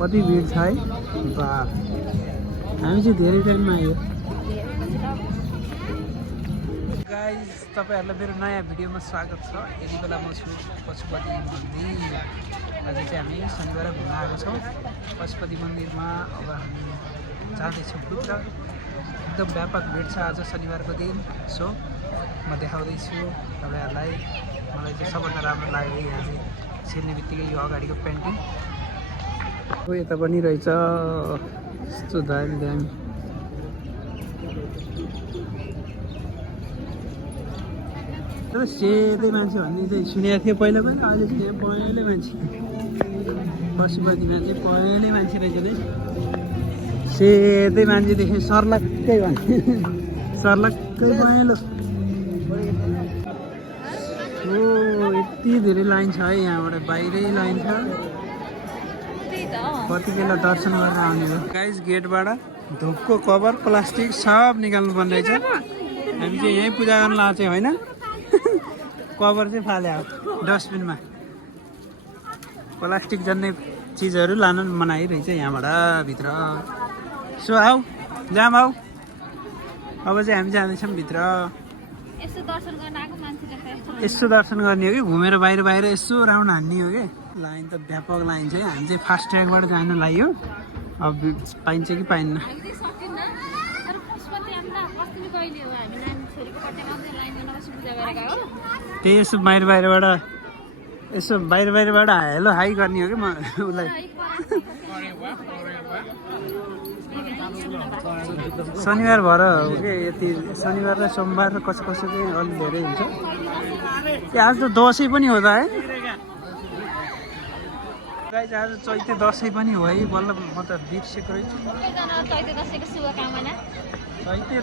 कति भिड छ है बा हामी चाहिँ धेरै टाइममा आयो गाइस तपाईहरुलाई मेरो नयाँ भिडियोमा स्वागत छ यति बेला म छु पशुपति मन्दिर आज चाहिँ हामी शनिबार घुम्न आएको छौँ पशुपति मन्दिरमा अब हामी जाँदैछौँ भित्र एकदम व्यापक भिड छ आज शनिबारको दिन सो म देखाउँदैछु तपाईहरुलाई मलाई चाहिँ सबभन्दा राम्रो लाग्यो यहाँ चाहिँ छिर्ने बित्तिकै यो अगाडिको पेन्टिङ हो यता पनि रहेछ यस्तो दामी दामी तर सेतै मान्छे भन्ने चाहिँ सुनेको थिएँ पहिला पनि अहिले चाहिँ पहिले मान्छे पशुपतिमा चाहिँ पहिले मान्छे रहेछ नि सेतै मान्छे देखेँ सर्लक्कै भने सर्लक्कै पहेँलो हो यति धेरै लाइन छ है यहाँबाट बाहिरै लाइन छ कति बेला दर्शन गरेर आउने हो गाइस गेटबाट धुपको कभर प्लास्टिक सब निकाल्नु पर्ने रहेछ हामी चाहिँ यहीँ पूजा गर्न लाएको चाहिँ होइन कभर चाहिँ फाले डस्टबिनमा प्लास्टिक जन्ने चिजहरू लान मनाइरहेछ यहाँबाट भित्र सो आऊ जाम आऊ अब चाहिँ हामी जाँदैछौँ भित्र यसो दर्शन गर्ने हो कि घुमेर बाहिर बाहिर यसो राउन्ड हान्ने हो कि लाइन त व्यापक लाइन छ हामी चाहिँ फास्ट ट्र्याकबाट जानु लाग्यो अब पाइन्छ कि पाइन्न त्यही यसो बाहिर बाहिरबाट हेलो हाई गर्ने हो कि म उसलाई शनिबार भएर हो कि यति शनिबार र सोमबार र कसो कसो चाहिँ अलिक धेरै हुन्छ आज त दसैँ पनि हो त है गाइस आज चैते दसैँ पनि हो है बल्ल म त बिर्सेको रहेछु चैते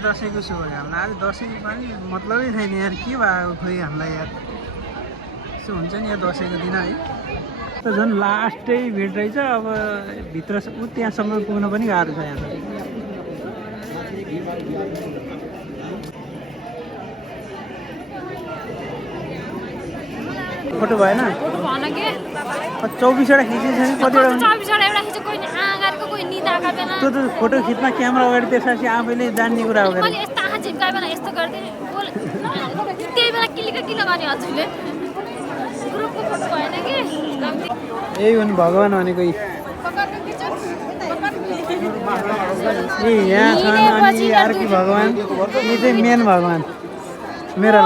दसैँको शुभकामना आज दसैँ पनि मतलबै छैन यार के भयो खोइ हामीलाई यार यसो हुन्छ नि यहाँ दसैँको दिन है त झन् लास्टै भिड रहेछ अब भित्र त्यहाँसम्म पुग्न पनि गाह्रो छ यहाँ फोटो भएन 24वटा खिचेछ नि कतिवटा त्यो त फोटो खिच्न क्यामेरा अगाडि त्यसपछि आफैले जान्ने कुरा हो यही हो नि भगवान् भनेको ए यहाँ छन् अनि अर्की भगवान् यी चाहिँ मेन भगवान् मेरो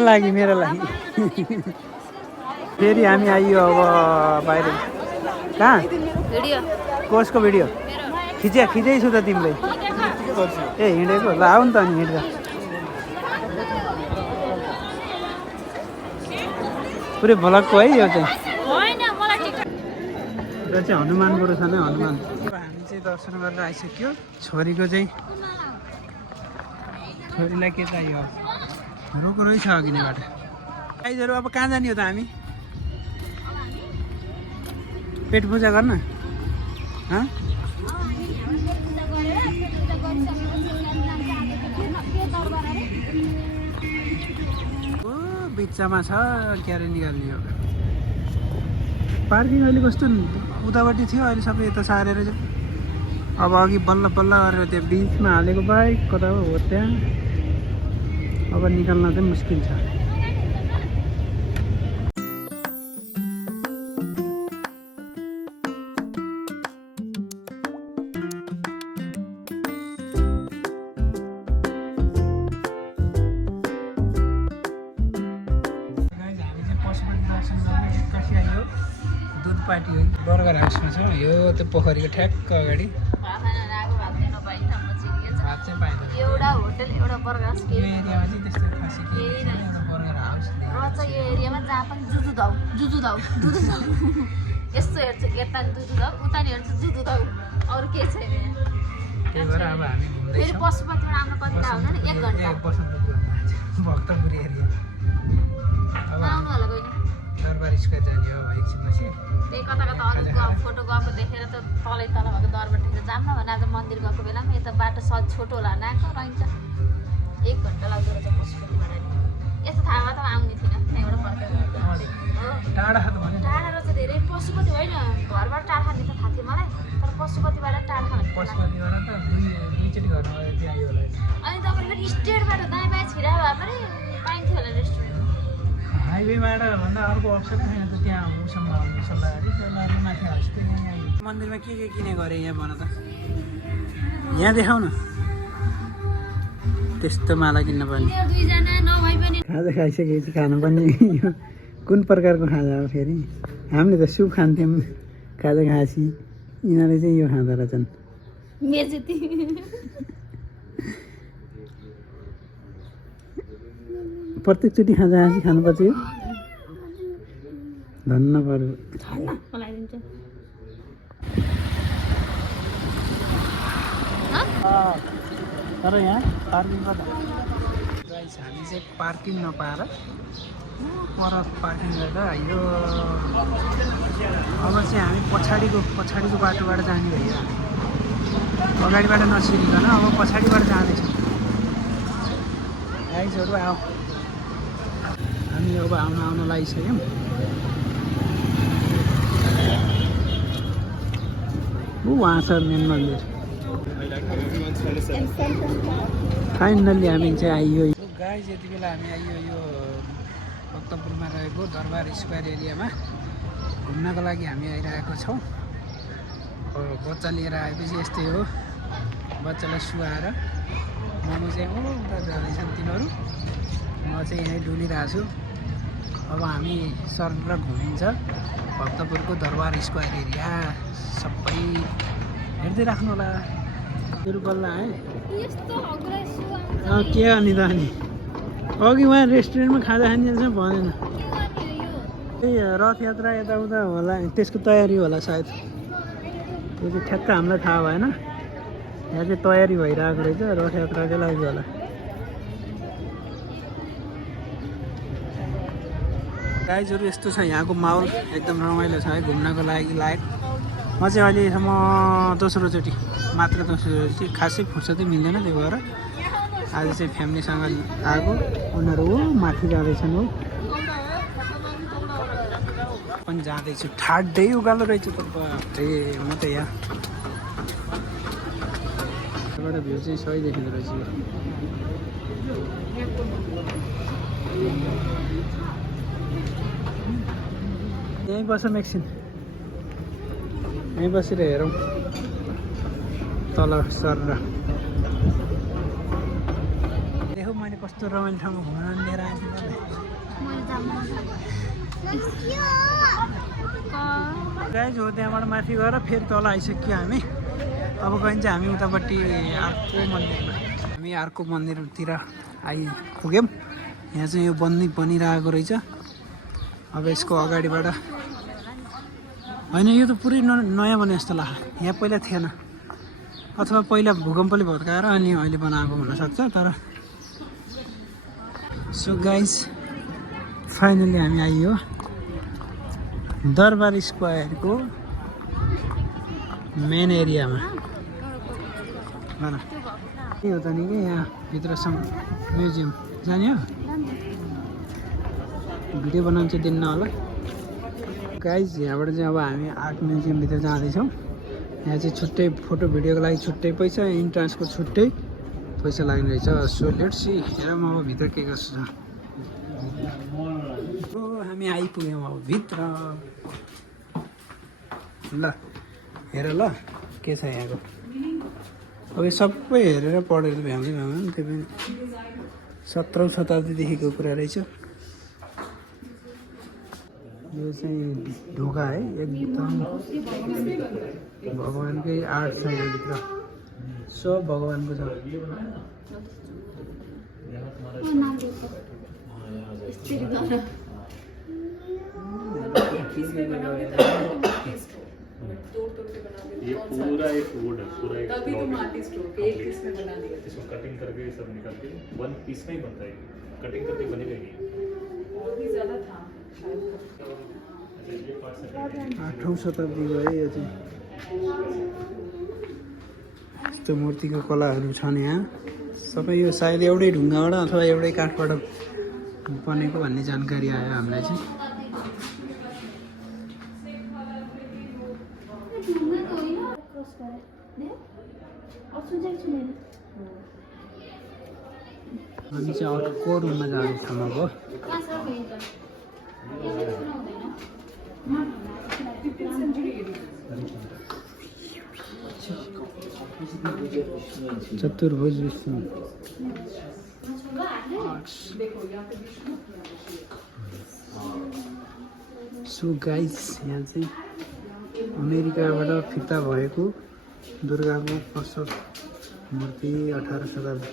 लागि फेरि हामी आइयो अब बाहिर कहाँ कसको भिडियो खिचेछु त तिमीले ए हिँडेको ल आऊ नि त अनि हिँड्दा पुरै भ्लगको है यो चाहिँ हनुमान बरु छ नि हनुमान हामी चाहिँ दर्शन गरेर आइसक्यो छोरीलाई के चाहियो रोको रहेछ अघिनेबाट गाइजहरू अब कहाँ जाने हो त हामी पेट पूजा गर्न बिचमा छ क्यारे निकाल्ने हो पार्किङ अहिले कस्तो उतापट्टि थियो अहिले सबै यता सारेर चाहिँ अब अघि बल्ल बल्ल गरेर त्यो बिचमा हालेको बाइक कता हो त्यहाँ अब निकाल्न चाहिँ मुस्किल छ दुध पार्टी हो बर्गर हाउसमा छ यो त्यो पोखरीको ठ्याक्क अगाडि भात चाहिँ पाइँदैन एउटा होटल एउटा बर्गर हाउस यो एरियामा चाहिँ त्यस्तो खासै केही छैन बर्गर हाउस यो एरियामा जहाँ पनि जुजु धाउ यस्तो हेर्छु यता नि जुजु धाउ उता नि हेर्छु जुजु धाउ अरू केही छैन त्यही भएर अब हामी घुम्दैछौँ फेरि पशुपतिबाट आउनु कति लाग्छ नि 1 घन्टा भक्तपुर एरिया अब आउनु होला बहिनी दरबार स्क्वायर जाने हो एकछिनमा चाहिँ त्यही कता कता अरू फोटो गएको देखेर त तलै तल भएको दरबार देखेर जाऊँ न भने आज मन्दिर गएको बेलामा यता बाटो छोटो होला नाको रहन्छ 1 घन्टा लाग्दो रहेछ पशुपतिबाट यस्तो थाहा भए त आउने थिएन त्यहाँबाट फर्केर टाढा टाढा रहेछ धेरै पशुपति होइन घरबाट टाढा खाने त थाहा थियो मलाई तर पशुपतिबाट टाढा खाने पशुपतिबाट त दुईचोटि घरमा त्यहाँ आयो होला अनि तपाईँले स्टेटबाट दायाँ बायाँ छिरा भए पनि पाइन्थ्यो होला रेस्टुरेन्ट हाइवेबाट भन्दा अर्को अप्सनै छैन त त्यहाँ उसँग आउने सल्लाह गरेँ माथि हाल्छु त्यहाँ मन्दिरमा के किने गरेँ यहाँ भन त यहाँ देखाउ न त्यस्तो माला किन्न पर्ने दुईजना नभए पनि खाजा खाइसकेपछि खानुपर्ने यो कुन प्रकारको खाजा हो फेरि हामीले त सुप खान्थ्यौँ खाजा खासी यिनीहरूले चाहिँ यो खाँदो रहेछन् मेजेती प्रत्येकचोटि खाजा खासी खानुपर्छ यो धन्न पर्यो बनाइदिन्छ तर यहाँ पार्किङ गर्दा हामी चाहिँ पार्किङ नपाएर पर पार्किङ गर्दा यो अब चाहिँ हामी पछाडिको बाटोबाट जाने भयो अगाडिबाट नछिरिकन अब पछाडिबाट जाँदैछौँ गाइजहरू आऊ हामी अब आउन लागिसक्यौँ उहाँ छ मेन मन्दिर फाइनल्ली हामी चाहिँ आइयो गाइज यति बेला हामी आइयो यो भक्तपुरमा रहेको दरबार स्क्वायर एरियामा घुम्नको लागि हामी आइरहेको छौँ बच्चा लिएर आएपछि यस्तै हो बच्चालाई सुहाएर मोमो चाहिँ उता जाँदैछन् तिनीहरू म चाहिँ यहीँ डुलिरहेको छु अब हामी सर घुमिन्छ भक्तपुरको दरबार स्क्वायर एरिया सबै हेर्दै राख्नु होला बल्ल आएँ के अनि त अनि अघि उहाँ रेस्टुरेन्टमा खाजा खाने चाहिँ भनेन त्यही रथ यात्रा यताउता होला त्यसको तयारी होला सायद त्यो चाहिँ ठ्याक्क हामीलाई थाहा भएन यहाँ चाहिँ तयारी भइरहेको रहेछ रथ यात्राकै लागि होला गाइजहरू यस्तो छ यहाँको माहौल एकदम रमाइलो छ है घुम्नको लागि लायक म चाहिँ अहिलेसम्म दोस्रोचोटि खासै फुर्सदै मिल्दैन त्यही भएर आज चाहिँ फ्यामिलीसँग आएको उनीहरू हो माथि जाँदैछन् हो पनि जाँदैछु ठाड्दै उकालो रहेछ त बाफ्रे म त यहाँबाट भ्यू चाहिँ सही देखिँदो रहेछ यहीँ बसौँ एकछिन यहीँ बसेर हेरौँ तल सर देखौ मैले कस्तो रमाइलो ठाउँमा घुम्न लिएर आएँ गाइज हो त्यहाँबाट माथि गएर फेरि तल आइसक्यो हामी अब गइन्छ हामी उतापट्टि अर्को मन्दिरमा हामी अर्को मन्दिरतिर आइपुग्यौँ यहाँ चाहिँ यो बनिरहेको रहेछ अब यसको अगाडिबाट होइन यो त पुरै नयाँ बने जस्तो लाग्छ यहाँ पहिला थिएन अथवा पहिला भूकम्पले भत्काएर अनि अहिले बनाएको हुनसक्छ तर सो गाइज फाइनली हामी आइयो दरबार स्क्वायरको मेन एरियामा भन के हो त नि कि यहाँ भित्रसम्म म्युजियम जाने हो भिडियो बनाउनु चाहिँ दिन्न होला गाइज यहाँबाट चाहिँ अब हामी आर्ट म्युजियमभित्र जाँदैछौँ यहाँ चाहिँ छुट्टै फोटो भिडियोको लागि छुट्टै पैसा इन्ट्रान्सको छुट्टै पैसा लाग्ने रहेछ सो लेट्स सी हेरौँ अब भित्र के कस्तो छ हामी आइपुग्यौँ अब भित्र ल हेर ल के छ यहाँको अब यो सबै हेरेर पढेर भ्याउँदै भ्याउँदैन त्यो पनि 17औं शताब्दीदेखिको कुरा रहेछ यो चाहिँ ढोका है एकदम भगवान्कै आर्ट छ यहाँभित्र सब भगवान्को छ ये पूरा एक वुड है पूरा एक तभी तुम आर्टिस्ट हो एक पीस में बना दिया इसको कटिंग करके सब निकाल के वन पीस में ही बनता है कटिंग करके बनेगा ये और भी ज्यादा था शायद 8औं शताब्दी भयो यो चाहिँ यस्तो मूर्तिको कलाहरू छन् यहाँ सबै यो सायद एउटै ढुङ्गाबाट अथवा एउटै काठबाट बनेको भन्ने जानकारी आयो हामीलाई चाहिँ हामी चाहिँ अर्को रुममा जाँदैछौँ अब। चतुर्भुज विष्णु सो गाइस, यहाँ चाहिँ अमेरिकाबाट फिर्ता भएको दुर्गाको प्रसव मूर्ति 18 शताब्दी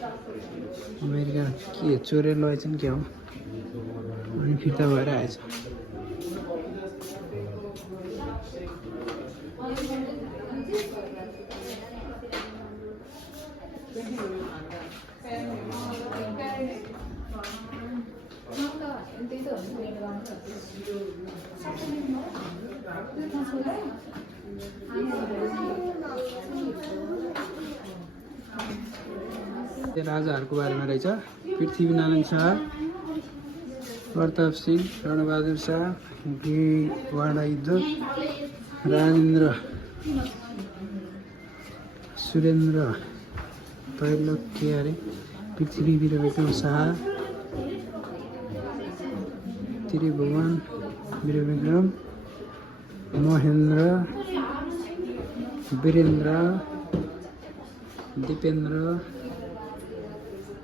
अमेरिका के चोरेर लगेछन् क्या हो, अनि फिर्ता भएर आएछ। राजाहरूको बारेमा रहेछ। पृथ्वीनारायण शाह, प्रताप सिंह, रणबहादुर शाह, गेवाडा युद्ध, राजेन्द्र, सुरेन्द्र पहिलो के अरे, पृथ्वी वीरविक्रम शाह, त्रिभुवन वीरविक्रम, महेन्द्र, वीरेन्द्र, दिपेन्द्र,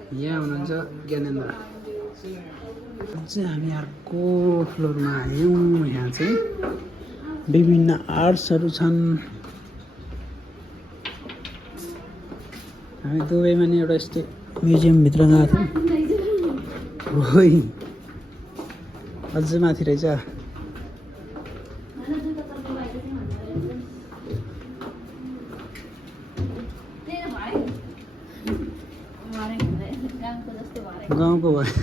यहाँ हुनुहुन्छ ज्ञानेन्द्र। चाहिँ हामी अर्को फ्लोरमा आयौँ। यहाँ चाहिँ विभिन्न आर्ट्सहरू छन्। हामी दुबईमा नि एउटा यस्तो म्युजियमभित्र गएको थियौँ। होइ अझ माथि रहेछ। गाउँको भयो।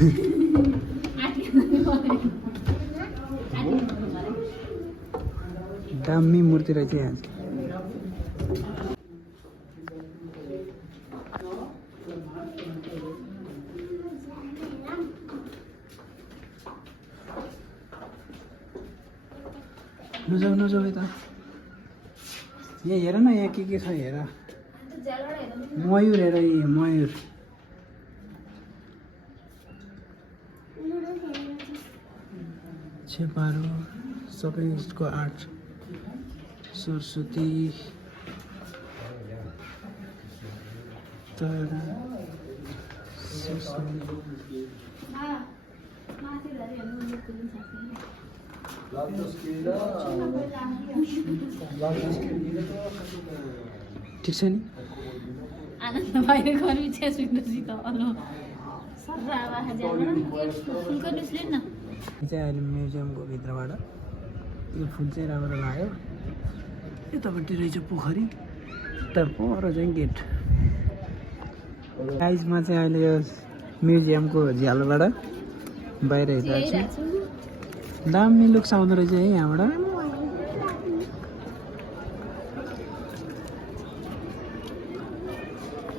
दामी मूर्ति रहेछ यहाँ। नजाऊ यता। यहाँ हेर न, यहाँ के छ हेर। मयूर हेर, यी मयूर। छेपारो सबै उसको आर्ट। सरस्वती, तारा, ठिक छ नि? आनन्द बाहिर गर्मी छ सुन्नुहोस् त अलो सर्रा आवाज जाँदैन फुलको निस्ले न। चाहिँ अहिले म्युजियमको भित्रबाट यो फुल चाहिँ राम्रो लाग्यो। यतापट्टि रहेछ पोखरी, यता पर चाहिँ गेट। गाइजमा चाहिँ अहिले यो म्युजियमको झ्यालबाट बाहिर हेरिरहेको छु। दामी लुक्स आउँदो रहेछ है यहाँबाट।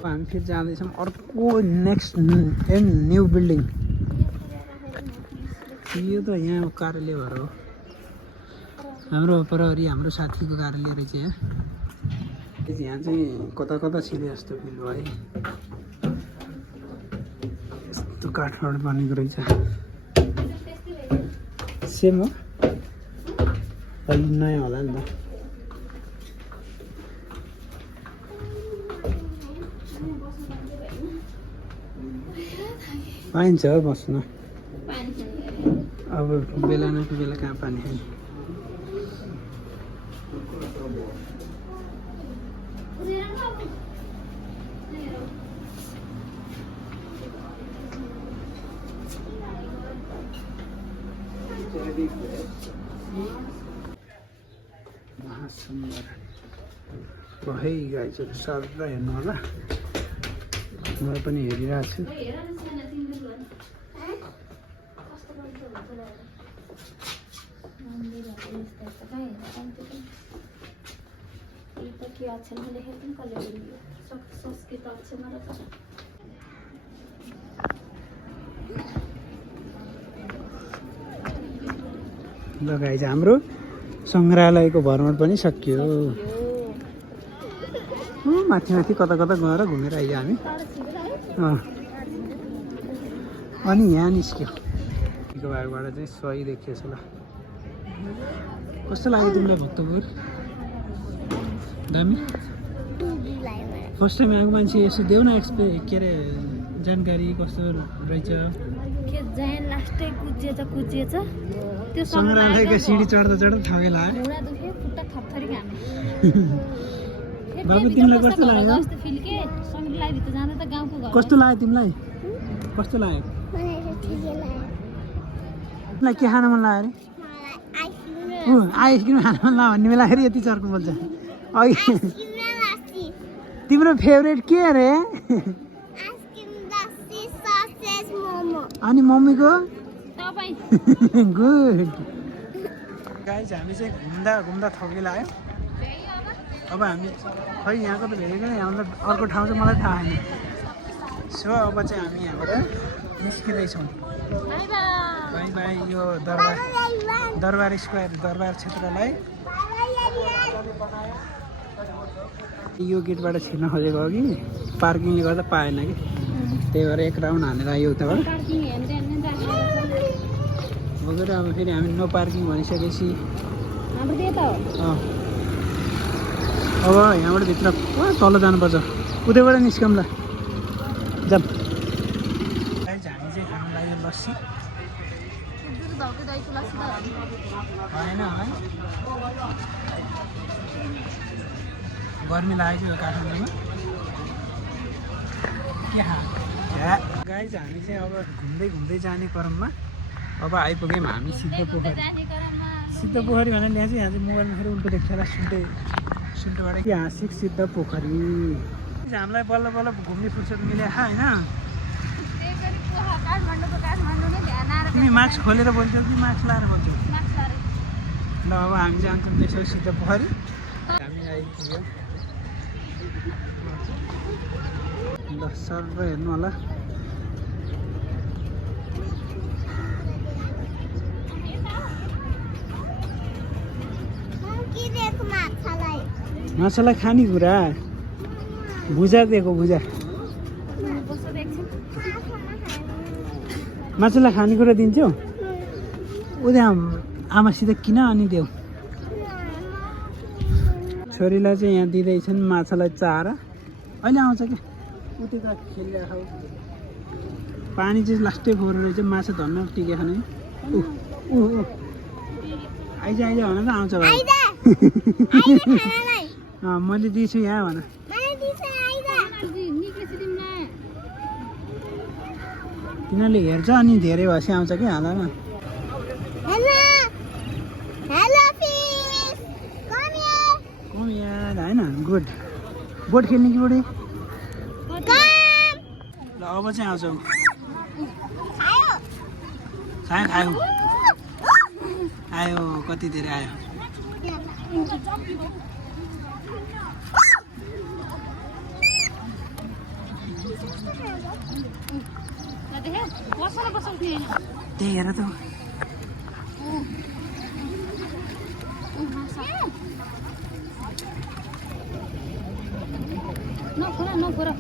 हामी फेरि जाँदैछौँ अर्को नेक्स्ट न्यू बिल्डिङ। यो त यहाँ कार्यालय भएर हो, हाम्रो प्रहरी हाम्रो साथीको कार्यालय रहेछ यहाँ। यहाँ चाहिँ कता कता छिरे जस्तो फिल भयो। यस्तो काठबाट बनेको रहेछ। सेम हो, अहिले नयाँ होला नि त। पाइन्छ बस्न। अब बेला न बेला कहाँ पानी खाने। महासुन्दर है गाइजहरू, साह्रो हेर्नु होला। म पनि हेरिरहेको छु। ल गाइज, हाम्रो सङ्ग्रहालयको भ्रमण पनि सकियो। माथि माथि कता कता गएर घुमेर आइयो हामी। अनि यहाँ निस्क्यो भागबाट चाहिँ सही देखिएछ ल। कस्तो लाग्यो तिमीलाई भक्तपुर? दामी? फर्स्ट टाइम आएको मान्छे यसो देऊ न के अरे जानकारी कस्तो रहेछ? सङ्ग्रहालयको सिडी चढ्दा चढ्दा थकै लाग्यो। बाबु तिमीलाई कस्तो लाग्यो? कस्तो लाग्यो तिमीलाई? कस्तो लाग्यो? तिमीलाई के खान मन लाग्यो अरे? आइसक्रिम खान मन लाग्यो भन्ने बेलाखेरि यति चर्को बोल्छ। अघि तिम्रो फेभरेट के अरे? अनि मम्मीको? गुड गाइज हामी चाहिँ घुम्दा घुम्दा थकै लाग्यो। अब हामी खै यहाँको त भेटेको नै, यहाँ अर्को ठाउँ चाहिँ मलाई थाहा छैन। सो अब चाहिँ हामी यहाँबाट निस्किँदैछौँ। By by. यो दरबार स्क्वायर दरबार क्षेत्रलाई यो गेटबाट छिर्न खोजेको हो कि पार्किङले गर्दा पाएन कि, त्यही भएर एक राउन्ड हानेर आयो उताबाट। वगेर अब फेरि हामी नो पार्किङ भनिसकेपछि अब यहाँबाट भित्र तल जानुपर्छ, उतैबाट निस्कौँ ल। जाऊँ। हामी चाहिँ खानु लाग्यो लस्सी होइन है, गर्मी लागेको थियो काठमाडौँमा। गाइज हामी चाहिँ अब घुम्दै घुम्दै जाने क्रममा अब आइपुग्यौँ हामी सिद्ध पोखरी। सिद्ध पोखरी भनेर यहाँ चाहिँ मोबाइलमा फेरि उल्टो देख्छ होला सुन्टोबाट कि हाँसिक सिद्ध पोखरी। हामीलाई बल्ल बल्ल घुम्ने फुर्सद मिल्यो होइन? तिमी मास्क खोलेर बोल्छौ कि मास्क लाएर बोल्छौ? ल अब हामी चाहिँ अन्त्यछौँ सिद्ध पोखरी। हामी आइपुग्यौँ ल, सर हेर्नु होला। माछालाई खानेकुरा भुजा दिएको, भुजा। माछालाई खानेकुरा दिन्छौ? उता आमासित किन अनि देऊ। छोरीलाई चाहिँ यहाँ दिँदैछन् माछालाई चारा। अहिले आउँछ क्या उतै त खेलिरहेको। पानी चाहिँ लास्टै फोहोर रहेछ, माछा धन्न टिके खाने। आइज आइज भन त आउँछ भाइ। मैले दिन्छु यहाँ भन। तिनीहरूले हेर्छ अनि धेरै भएपछि आउँछ कि हालमा। होइन गुड। बोट खेल्ने कि बोडी? ल अब चाहिँ आउँछौ। खायो आयो, कति धेरै आयो। त्यही हेर त नखोरा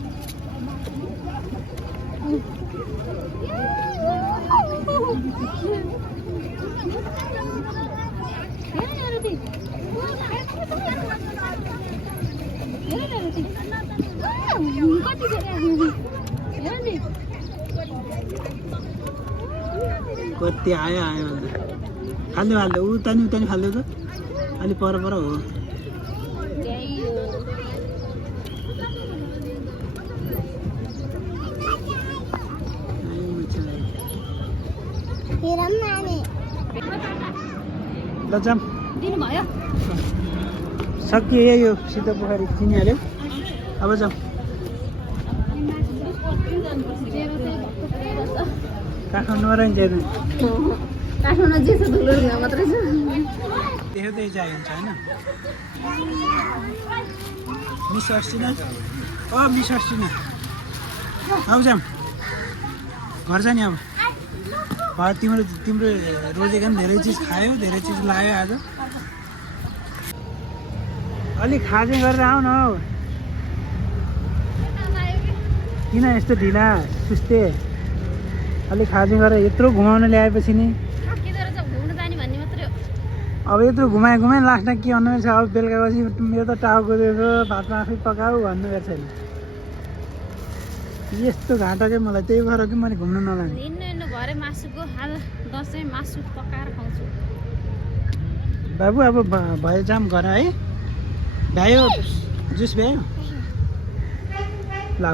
कति आयो अन्त फाल्दै उतानी फाल्दै त अलि पर हो। ल जाम दिनुभयो सकियो यो सिद्ध पोखरी चिनिहाल्यो। अब जाउँ। काठमाडौँमा रहन्छ काठमाडौँ जे छ धुलो मात्रै छ, देख्दै जाइ हुन्छ होइन। मिस अस्टिना मिस अस्टिना अब जाऊँ घर जाने। अब तिम्रो रोजेको पनि धेरै चिज खायो, धेरै चिज लायो आज। अलिक खाजे गरेर आऊ न हौ किन यस्तो ढिला सुस्ते अलिक खाजे गरेर यत्रो घुमाउन ल्याएपछि नि अब यत्रो घुमाए लास्टमा के भन्नु छ अब बेलुका पछि मेरो त टाउको दिएको भातमा आफै पकाऊ भन्नु भएको छैन यस्तो घाँटकै मलाई त्यही भएर कि मैले घुम्न नलाने घरे मासुको हाल दसैँ मासु पकाएर खाउँछु बाबु अब भयो जाम घर है भ्यायो जुस भ्यायो ल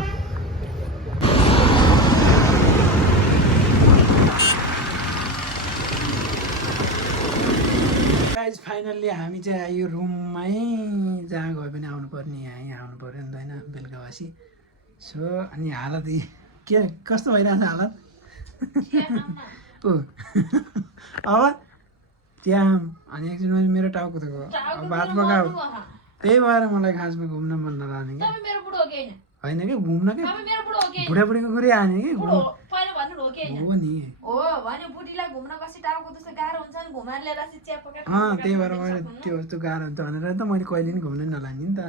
गाइज फाइनल्ली हामी चाहिँ आयो रुममै जहाँ गए पनि आउनु पर्ने यहाँ आउनु पऱ्यो नि त होइन बेलुकावासी सो अनि हालत के कस्तो भइरहेछ हालत ऊ अब त्यहाँ अनि एकछिनमा मेरो टाउको त भात पकाऊ त्यही भएर मलाई खासमा घुम्न मन नलाने क्या होइन कि घुम्न क्या बुढाबुढीको कुरै आने कि हो नि त्यही भएर मैले त्यो जस्तो गाह्रो हुन्छ भनेर त मैले कहिले नि घुम्न नलाने नि त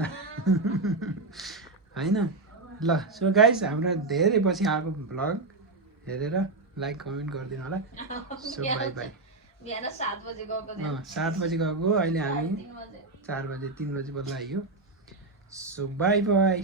होइन ल सो गाइस हाम्रो धेरै पछि आएको भ्लग हेरेर लाइक कमेन्ट गरिदिनु होला सो बाई बाई 7 बजे गएको 7 बजे गएको अहिले हामी 4 बजे 3 बजे बल्ल आइयो सो बाई बाई